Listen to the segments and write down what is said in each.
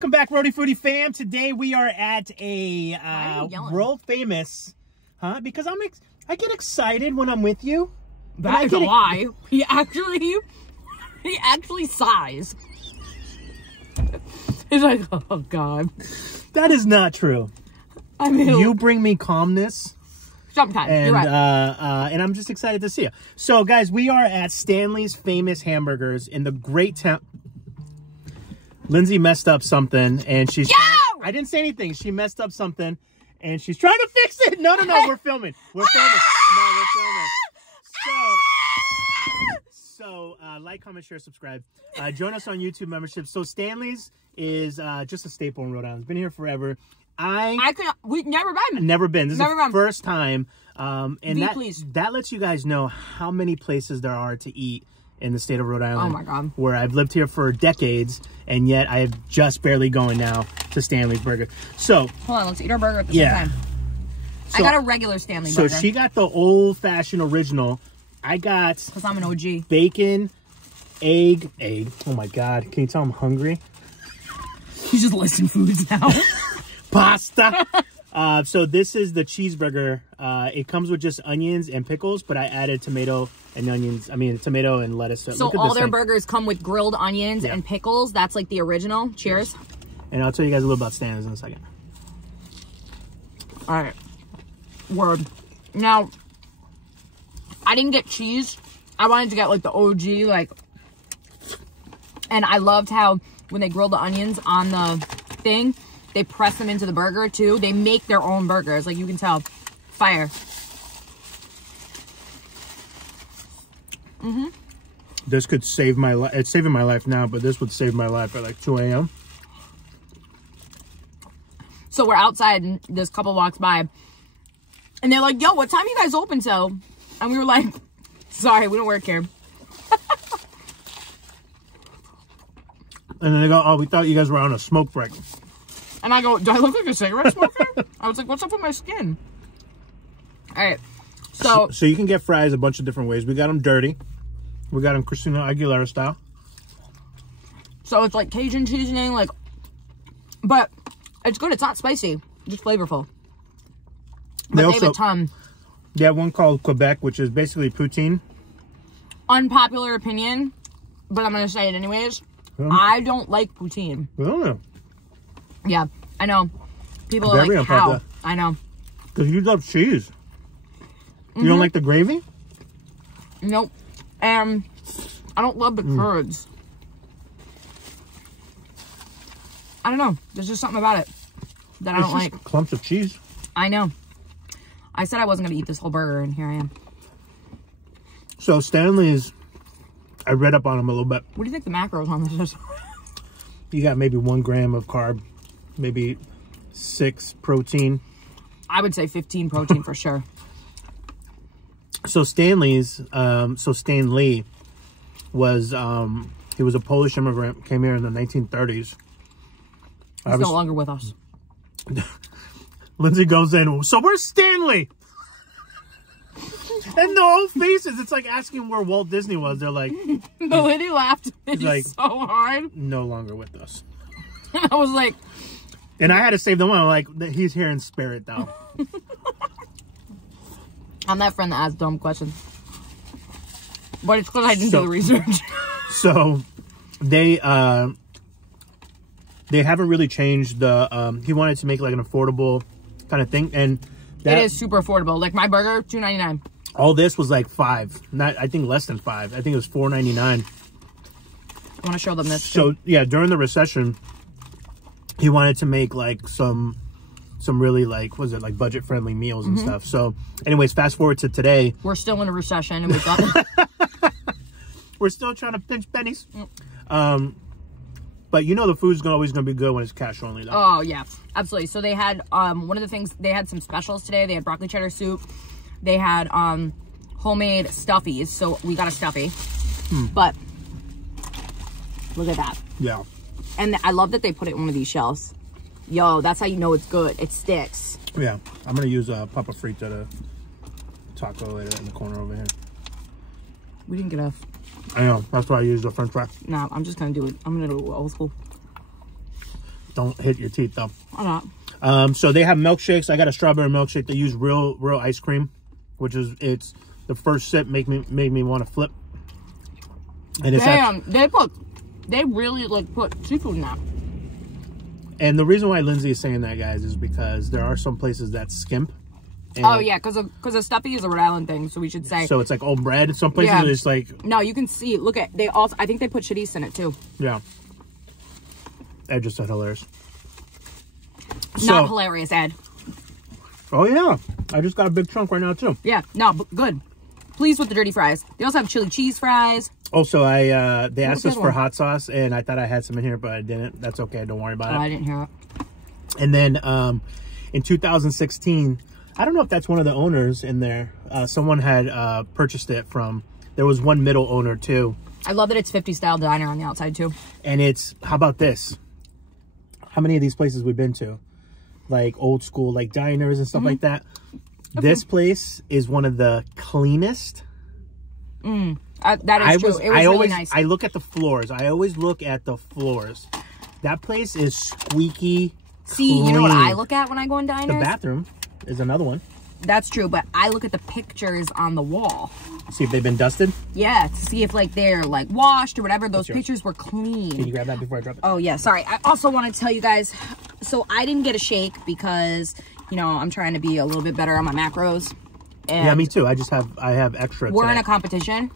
Welcome back, rhodyfoody fam. Today we are at a world famous, because I get excited when I'm with you. That is a lie. He actually sighs. He's like, oh god. That is not true. I mean, you bring me calmness. Sometimes, and, you're right. And I'm just excited to see you. So, guys, we are at Stanley's famous Hamburgers in the great town. Lindsay messed up something, and she's... I didn't say anything. She messed up something, and she's trying to fix it. No, we're filming. We're filming. No, we're filming. So, like, comment, share, subscribe. Join us on YouTube membership. So, Stanley's is just a staple in Rhode Island. It's been here forever. We've never been. Never been. This is the first time. And please. That lets you guys know how many places there are to eat in the state of Rhode Island. Oh my god. Where I've lived here for decades, and yet I have just barely going now to Stanley's Burger. So hold on, let's eat our burger at the same time. So, I got a regular Stanley burger. So she got the old-fashioned original. I got... because I'm an OG. Bacon, egg. Oh my god. Can you tell I'm hungry? You just listing foods now. Pasta. So this is the cheeseburger. It comes with just onions and pickles, but I added tomato and onions. I mean, tomato and lettuce. So all their burgers come with grilled onions and pickles. That's like the original. Cheers. And I'll tell you guys a little about Stanley's in a second. All right. Word. Now, I didn't get cheese. I wanted to get like the OG, like, and I loved how when they grilled the onions on the thing, they press them into the burger too. They make their own burgers, like you can tell. Fire. This could save my life. It's saving my life now, but this would save my life at like 2 a.m. So we're outside and this couple walks by and they're like, yo, what time you guys open till? And we were like, sorry, we don't work here. And then they go, oh, we thought you guys were on a smoke break. And I go, do I look like a cigarette smoker? I was like, what's up with my skin? All right. So you can get fries a bunch of different ways. We got them dirty. We got them Christina Aguilera style. So it's like Cajun seasoning, like, but it's good. It's not spicy. Just flavorful. But they have a ton. They have one called Quebec, which is basically poutine. Unpopular opinion, but I'm going to say it anyways. I don't like poutine. Oh. Yeah, I know. People are like, how? I know. Because you love cheese. You don't like the gravy? Nope. And I don't love the curds. I don't know. There's just something about it that I don't like. Clumps of cheese. I know. I said I wasn't going to eat this whole burger, and here I am. So Stanley's, I read up on them a little bit. What do you think the macros on this is? You got maybe 1 gram of carb, maybe 6 protein. I would say 15 protein for sure. So Stanley's, Stanley was, he was a Polish immigrant, came here in the 1930s. He's no longer with us. Lindsay goes in, so where's Stanley? And the whole faces, it's like asking where Walt Disney was. They're like... The lady laughed like, so hard. No longer with us. I was like... And I had to save the one. I'm like, he's here in spirit, though. I'm that friend that asks dumb questions. But it's because I didn't do the research. So, they haven't really changed the... he wanted to make like an affordable kind of thing. And it is super affordable. Like my burger, $2.99. All this was like $5. I think less than $5. I think it was $4.99. I want to show them this. So, yeah, during the recession, he wanted to make like some really like, what was it, like budget-friendly meals and stuff. So, anyways, fast forward to today. We're still in a recession and we've got... We're still trying to pinch pennies. But you know the food's always going to be good when it's cash only, though. Oh, yeah. Absolutely. So they had, one of the things, they had some specials today. They had broccoli cheddar soup. They had homemade stuffies. So we got a stuffie. But look at that. Yeah. And I love that they put it in one of these shells. Yo, that's how you know it's good. It sticks. Yeah. I'm going to use Papa Frita to taco later in the corner over here. We didn't get a... I know. That's why I used the french fry. No, I'm just going to do it. I'm going to do it old school. Don't hit your teeth though. I'm not. So they have milkshakes. I got a strawberry milkshake. They use real ice cream, which is it's the first sip made me want to flip. And it's they really like put seafood in that. And the reason why Lindsay is saying that, guys, is because there are some places that skimp. Oh yeah, because of STUFFIE is a Rhode Island thing, so we should say. So it's like old bread. Some places it's like. No, you can see. Look at they also. I think they put chitties in it too. Yeah. Ed just said hilarious. Not hilarious, Ed. Oh yeah, I just got a big chunk right now too. Yeah, no, but good. Pleased with the dirty fries. They also have chili cheese fries. Also, they asked us for hot sauce, and I thought I had some in here, but I didn't. That's okay. Don't worry about it. I didn't hear it. And then in 2016, I don't know if that's one of the owners in there. Someone had purchased it from. There was one middle owner too. I love that it's 50 style diner on the outside too. And it's how about this? How many of these places we've been to, like old school, like diners and stuff like that. Okay. This place is one of the cleanest. That is true. It was really nice. I look at the floors. I always look at the floors. That place is squeaky clean. You know what I look at when I go in diners? The bathroom is another one. That's true, but I look at the pictures on the wall. See if they've been dusted? Yeah, to see if like they're like washed or whatever. Those pictures were clean. Can you grab that before I drop it? Oh yeah, sorry. I also want to tell you guys, so I didn't get a shake because, you know, I'm trying to be a little bit better on my macros. And yeah, me too. I have extra We're today. in a competition.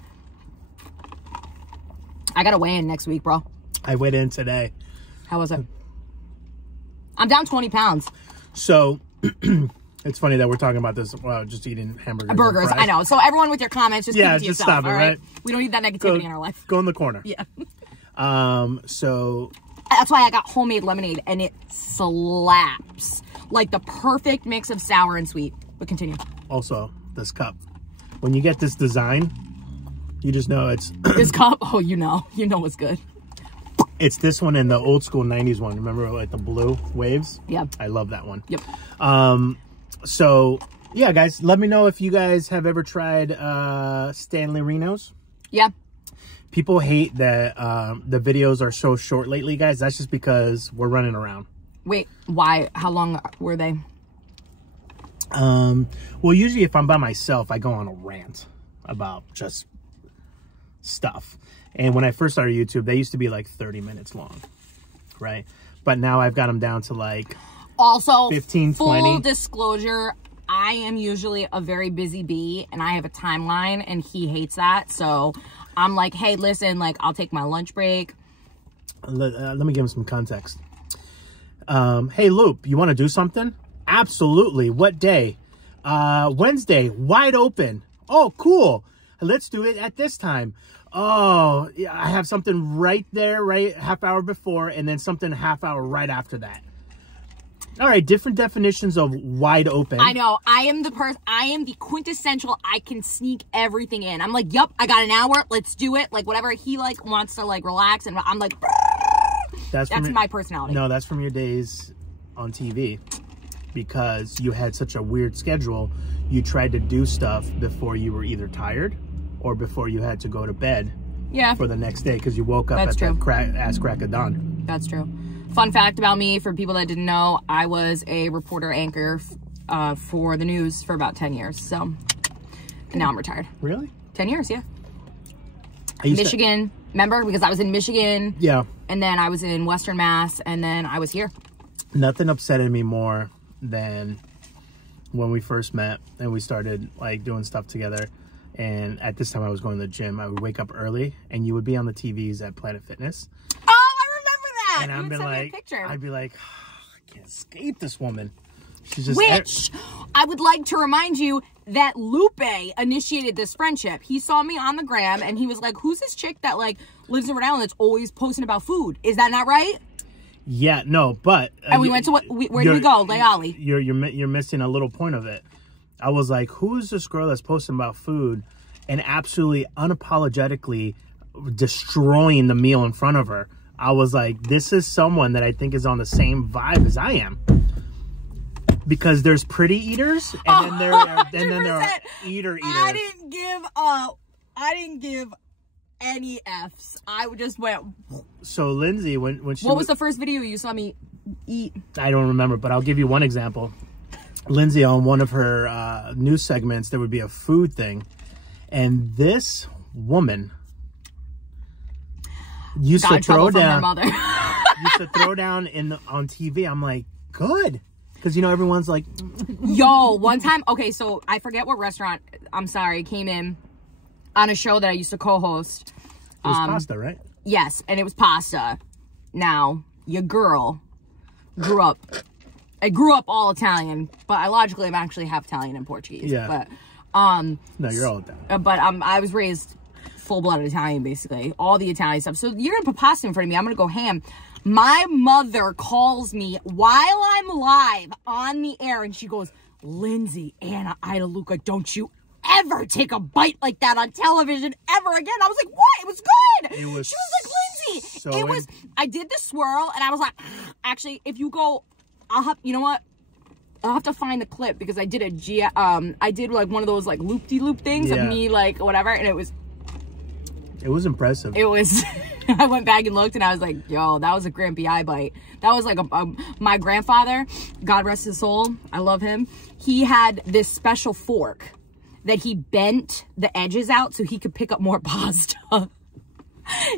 I gotta weigh in next week, bro. I weighed in today. How was it? I'm down 20 pounds. So, it's funny that we're talking about this, just eating hamburgers. Burgers, I know. So everyone with your comments, just keep it to just yourself, stop it, all right? We don't need that negativity in our life. Go in the corner. Yeah. So... That's why I got homemade lemonade, and it slaps. Like the perfect mix of sour and sweet. But continue. Also, this cup. When you get this design, you just know it's... This cup? Oh, you know. You know what's good. It's this one and the old school 90s one. Remember, like, the blue waves? Yeah. I love that one. Yep. So, yeah, guys, let me know if you guys have ever tried Stanley Reno's. Yeah. People hate that the videos are so short lately, guys. That's just because we're running around. Wait, why? How long were they? Well, usually if I'm by myself, I go on a rant about just stuff. And when I first started YouTube, they used to be like 30 minutes long, right? But now I've got them down to like also 15, full 20. Disclosure, I am usually a very busy bee, and I have a timeline, and he hates that. So I'm like, hey, listen, like, I'll take my lunch break. Let me give him some context. Hey, Loop, you want to do something? Absolutely. What day? Wednesday. Wide open. Oh, cool. Let's do it at this time. Oh, yeah, I have something right there, right half hour before, and then something half hour right after that. All right, different definitions of wide open. I know. I am the quintessential, I can sneak everything in. I'm like, yup, I got an hour. Let's do it. Like, whatever he, like, wants to, like, relax. And I'm like, that's my personality. No, that's from your days on TV. Because you had such a weird schedule, you tried to do stuff before you were either tired or before you had to go to bed for the next day because you woke up at the ass crack of dawn. That's true. Fun fact about me, for people that didn't know, I was a reporter anchor for the news for about 10 years. So, and now I'm retired. Really? 10 years, yeah. Michigan, remember? Because I was in Michigan. Yeah. And then I was in Western Mass, and then I was here. Nothing upsetted me more than when we first met and we started like doing stuff together. And at this time I was going to the gym. I would wake up early and you would be on the TVs at Planet Fitness. Oh, I remember that. And I'd be like, oh, I can't escape this woman. She's just Which I would like to remind you that Lupe initiated this friendship. He saw me on the gram and he was like, who's this chick that like lives in Rhode Island that's always posting about food? Is that not right? Yeah, no, but and we went to where did we go? Leali. You're missing a little point of it. I was like, who is this girl that's posting about food and absolutely unapologetically destroying the meal in front of her? I was like, this is someone that I think is on the same vibe as I am. Because there's pretty eaters and then there are eater eaters. I didn't give any F's. I just went. So Lindsay, when she what was the first video you saw me eat? I don't remember, but I'll give you one example. Lindsay, on one of her news segments, there would be a food thing. And this woman used to throw down. Used to throw down on TV. I'm like, good. Because, you know, everyone's like... Yo, one time... Okay, so I forget what restaurant, I'm sorry, came in on a show that I used to co-host. It was pasta, right? Yes, and it was pasta. Now, your girl grew up... I grew up all Italian, but I logically am actually half Italian and Portuguese. Yeah. But, no, you're all Italian. But I was raised full-blooded Italian, basically. All the Italian stuff. So you're going to put pasta in front of me. I'm going to go ham. My mother calls me while I'm live on the air, and she goes, Lindsay, Anna, Ida, Luca, don't you ever take a bite like that on television ever again. I was like, what? It was good. She was like, Lindsay. I did the swirl, and I was like, actually, if you go, you know what? I'll have to find the clip, because I did I did like one of those like loop-de-loop things of me, like whatever, and it was impressive. It was, I went back and looked, and I was like, yo, that was a Grampy eye bite. That was like my grandfather, God rest his soul, I love him. He had this special fork that he bent the edges out so he could pick up more pasta.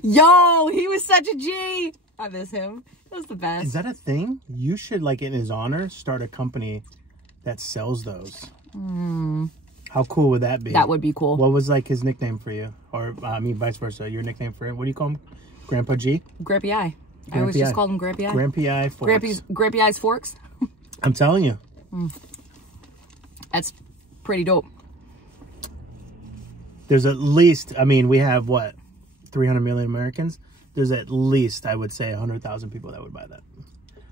Yo, he was such a G. I miss him. It was the best. Is that a thing? You should, like, in his honor, start a company that sells those. How cool would that be? That would be cool. What was, like, his nickname for you? Or, I mean, vice versa. Your nickname for him? What do you call him? Grandpa G? Grampy eye. I always just called him Grampy eye. Grampy eye forks. Grampy eye's forks. I'm telling you. That's pretty dope. There's at least, I mean, we have, what, 300 million Americans? There's at least, I would say, 100,000 people that would buy that.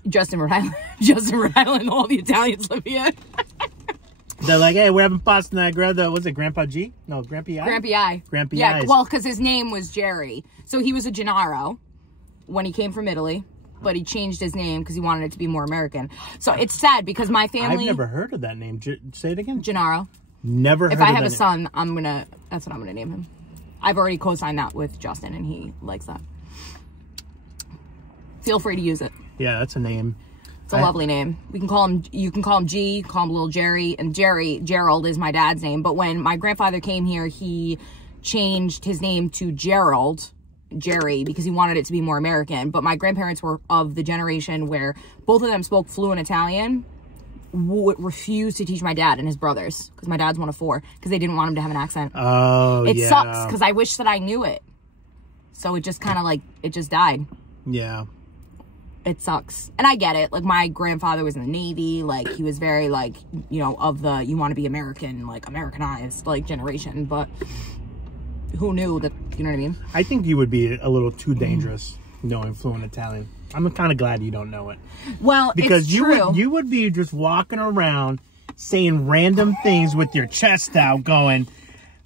Just in Rhode Island. Just in Rhode Island, all the Italians live here. They're like, hey, we're having pasta tonight. Grab the, was it Grandpa G? No, Grampy eye? Grampy eye. Grampy yeah, eyes. well, because his name was Jerry. So he was a Gennaro when he came from Italy, but he changed his name because he wanted it to be more American. So it's sad because my family... I've never heard of that name. Say it again. Gennaro. Never heard of that. that. If I have a son, that's what I'm gonna name him. I've already co-signed that with Justin, and he likes that. Feel free to use it. Yeah, that's a name. It's a lovely name. You can call him G, call him Little Jerry, and Gerald is my dad's name. But when my grandfather came here, he changed his name to Jerry, because he wanted it to be more American. But my grandparents were of the generation where both of them spoke fluent Italian, would refuse to teach my dad and his brothers, because my dad's one of 4, because they didn't want him to have an accent. Oh, it sucks, because I wish that I knew it. So it just kind of like, it just died. Yeah. It sucks. And I get it. Like, my grandfather was in the Navy. Like, he was very, like, you know, of the, you want to be American, like, Americanized, like, generation. But who knew that, you know what I mean? I think you would be a little too dangerous knowing fluent Italian. I'm kind of glad you don't know it. Well, because it's true. you would be just walking around saying random things with your chest out going,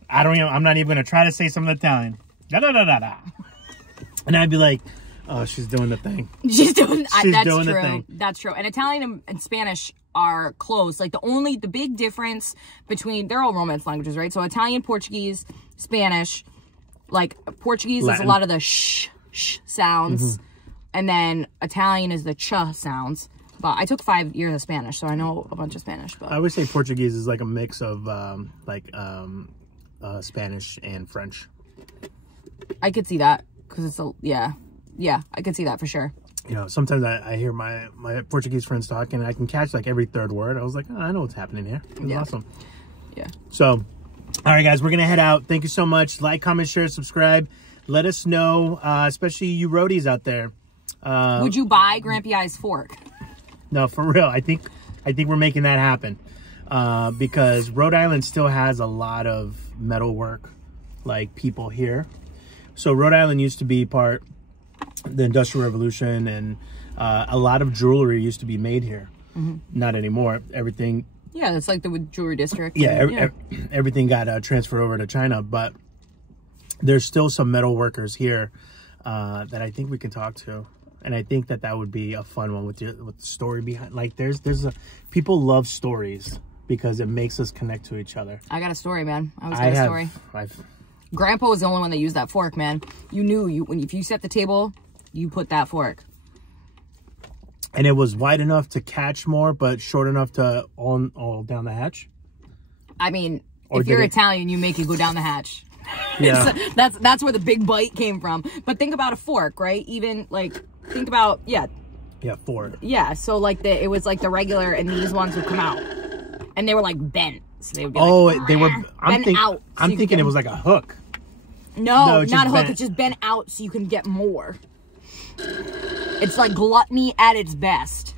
I'm not even going to try to say something Italian. Da da da da da. And I'd be like, oh, she's doing the thing. She's doing the thing. That's true. And Italian and Spanish are close. Like, the big difference between, they're all Romance languages, right? So Italian, Portuguese, Spanish, like Portuguese Latin. is a lot of the sh sounds. And then Italian is the ch sounds. But I took 5 years of Spanish, so I know a bunch of Spanish. But I would say Portuguese is like a mix of Spanish and French. I could see that, because it's a, yeah, I could see that for sure. You know, sometimes I hear my Portuguese friends talking, and I can catch like every third word. I was like, oh, I know what's happening here. It's awesome. Yeah. So, all right, guys, we're going to head out. Thank you so much. Like, comment, share, subscribe. Let us know, especially you roadies out there. Would you buy Grampy Eye's fork? No, for real. I think we're making that happen. Because Rhode Island still has a lot of metal work, like people here. So Rhode Island used to be part the Industrial Revolution, and a lot of jewelry used to be made here. Not anymore. Everything. Yeah, it's like the jewelry district. Yeah, everything got transferred over to China, but there's still some metal workers here that I think we can talk to. And I think that would be a fun one with the story behind. Like, people love stories because it makes us connect to each other. I got a story, man. I always got a story. Grandpa was the only one that used that fork, man. You knew if you set the table, you put that fork. And it was wide enough to catch more, but short enough to all down the hatch. I mean, if you're Italian, you make it go down the hatch. Yeah. That's where the big bite came from. But think about a fork, right? Even like think about Yeah, fork. Yeah, so like it was like the regular, and these ones would come out, and they were like bent. So they would be they were. I'm thinking it was like a hook. No, not a hook. It's just bent out so you can get more. It's like gluttony at its best.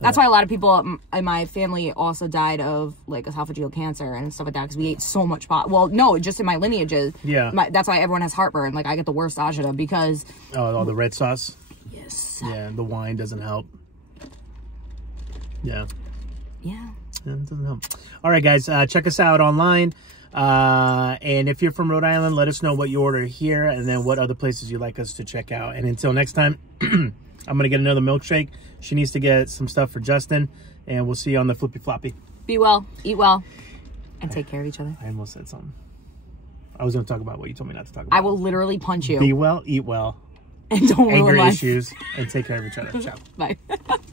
That's why a lot of people in my family also died of like esophageal cancer and stuff like that because we ate so much pot. Well, no, just in my lineages. Yeah. That's why everyone has heartburn. Like I get the worst agita because. Oh, the red sauce. Yes. Yeah, the wine doesn't help. Yeah. Yeah. It doesn't help. All right, guys, check us out online. And if you're from Rhode Island, let us know what you order here and then what other places you'd like us to check out. And until next time, I'm going to get another milkshake. She needs to get some stuff for Justin, and we'll see you on the Flippy Floppy. Be well, eat well, and take care of each other. I almost said something. I was going to talk about what you told me not to talk about. I will literally punch you. Be well, eat well. And don't ruin Anger life. issues, and take care of each other. Ciao. Bye.